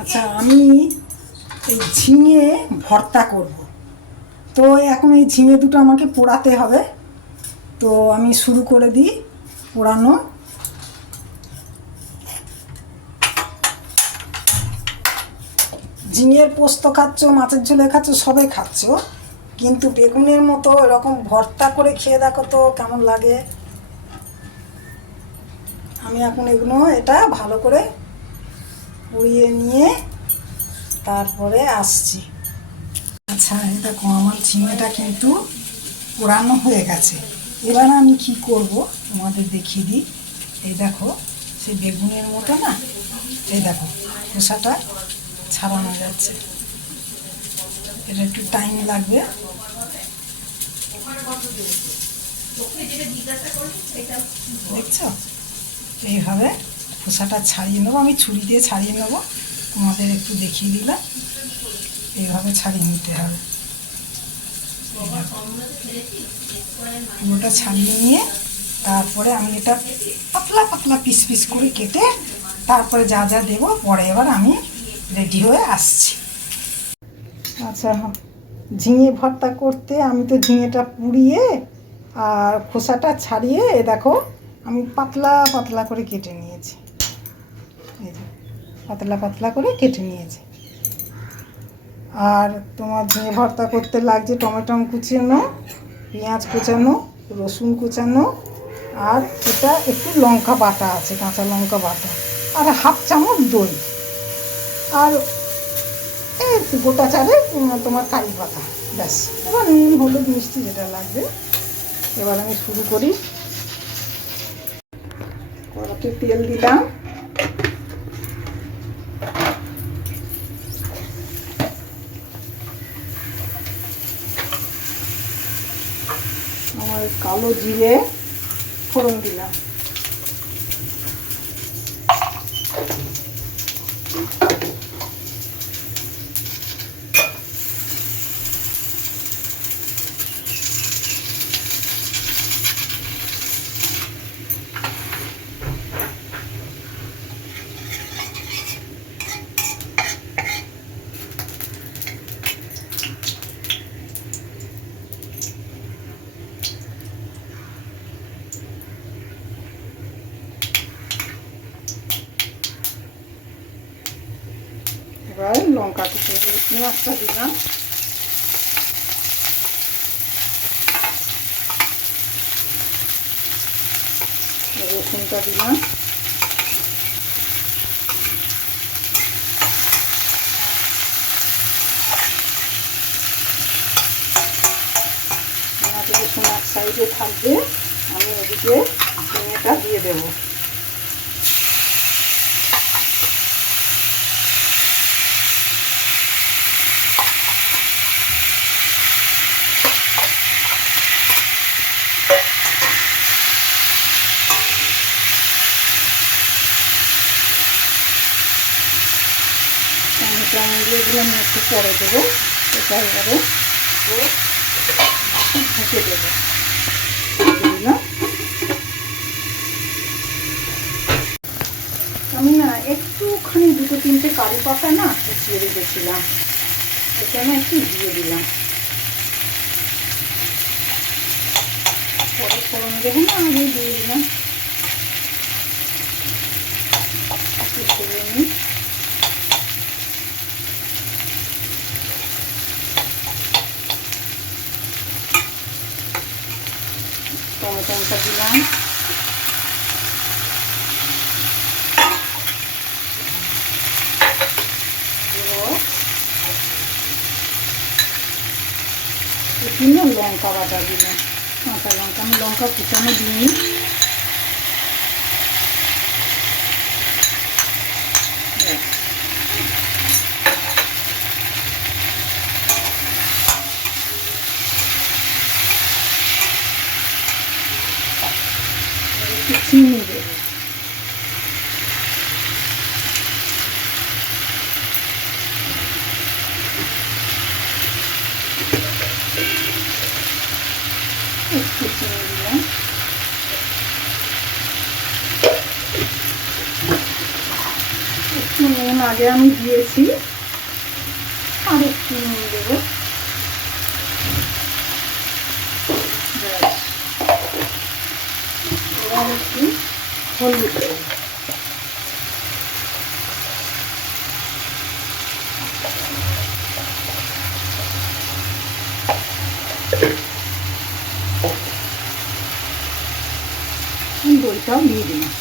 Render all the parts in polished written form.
আচ্ছা, আমি এই ঝিঙে ভর্তা করব। তো এখন এই ঝিঙে দুটো আমাকে পোড়াতে হবে। তো আমি শুরু করে দিই পোড়ানো। ঝিঙের পোস্ত খাচ্ছ, মাছের ঝোলে খাচ্ছ, সবে খাচ্ছ, কিন্তু বেগুনের মতো এরকম ভর্তা করে খেয়ে দেখো তো কেমন লাগে। আমি এখন এটা ভালো করে পুড়িয়ে নিয়ে তারপরে আসছি। আচ্ছা, এই দেখো আমার ঝিঙেটা কিন্তু পোড়ানো হয়ে গেছে। এবার আমি কি করব তোমাদের দেখিয়ে দিই। এই দেখো, সেই বেগুনের মতো না, এই দেখো খোসাটা ছাড়ানো যাচ্ছে। এটা একটু টাইম লাগবে। দেখছো, এইভাবে খোসাটা ছাড়িয়ে নেবো। আমি ছুরি দিয়ে ছাড়িয়ে নেবো, তোমাদের একটু দেখিয়ে দিলাম। এইভাবে ছাড়িয়ে নিতে হবে। পুরোটা ছাড়িয়ে নিয়ে তারপরে আমি এটা পাতলা পাতলা পিস পিস করে কেটে তারপরে যা যা দেবো পরে এবার আমি রেডি হয়ে আসছি। আচ্ছা, ঝিঙে ভর্তা করতে আমি তো ঝিঙেটা পুড়িয়ে আর খোসাটা ছাড়িয়ে দেখো আমি পাতলা পাতলা করে কেটে নিয়েছি। এই যে পাতলা পাতলা করে কেটে নিয়েছি। আর তোমার ঝিঙে ভর্তা করতে লাগছে টমেটো কুচানো, পেঁয়াজ কুচানো, রসুন কুচানো, আর এটা একটু লঙ্কা বাটা আছে, কাঁচা লঙ্কা বাটা, আর হাফ চামচ দই, আর এই গোটা চারে তোমার কারি পাতা, ব্যাস। এবার নুন হলুদ মিষ্টি যেটা লাগবে। এবার আমি শুরু করি। কড়াতে তেল দিলাম। আমার কালো জিরে ফোড়ন দিলাম। এবার লঙ্কা কুচি পেঁয়াজটা দিলাম। রসুনটা দিলাম। পেঁয়াজ রসুন এক সাইডে থাকবে, আমি এদিকে ঝিঙেটা দিয়ে দেবো। এগুলো আমি একটু পরে দেবো। এটা এবারে ঢেকে দেবো। দিলাম। আমি না একটুখানি দুটো তিনটে কারি পাতা না কুচিয়ে রেখেছিলাম, এখানে একটু দিয়ে দিলাম। পরে ফোড়ন দেবো না, আমি দিয়ে দিলাম। টমেটোটা দিলাম। একটু লঙ্কা বাটা দিলাম, কাঁচা লঙ্কা, আমি লঙ্কা কুচানো দিইনি। একটু চিনি দেবো। একটু চিনি দিলাম। আগে আমি দিয়েছি, আর একটু নুন দেবো। এবার একটু হলুদ দেবো। দইটাও দিয়ে দিলাম।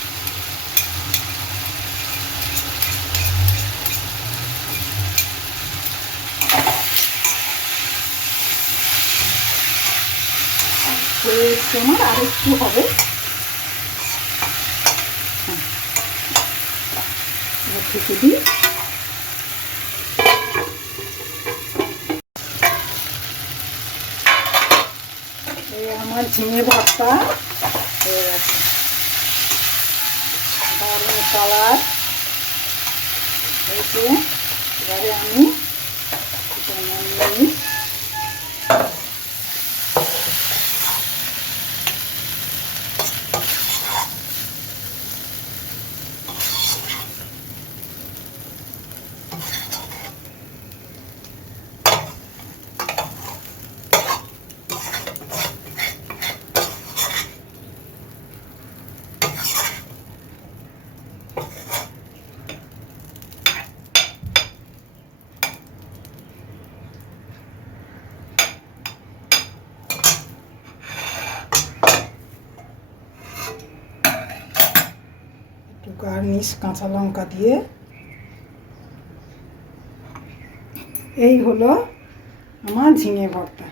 হয়ে এসছে আমার, আর একটু হবে। এবার ঢেকে দিই। এই আমার ঝিঙে ভর্তা হয়ে গেছে, দারুণ কালার হয়েছে। এবারে আমি নিই। একটু গার্নিশ কাঁচা লঙ্কা দিয়ে। এই হলো আমার ঝিঙে ভর্তা।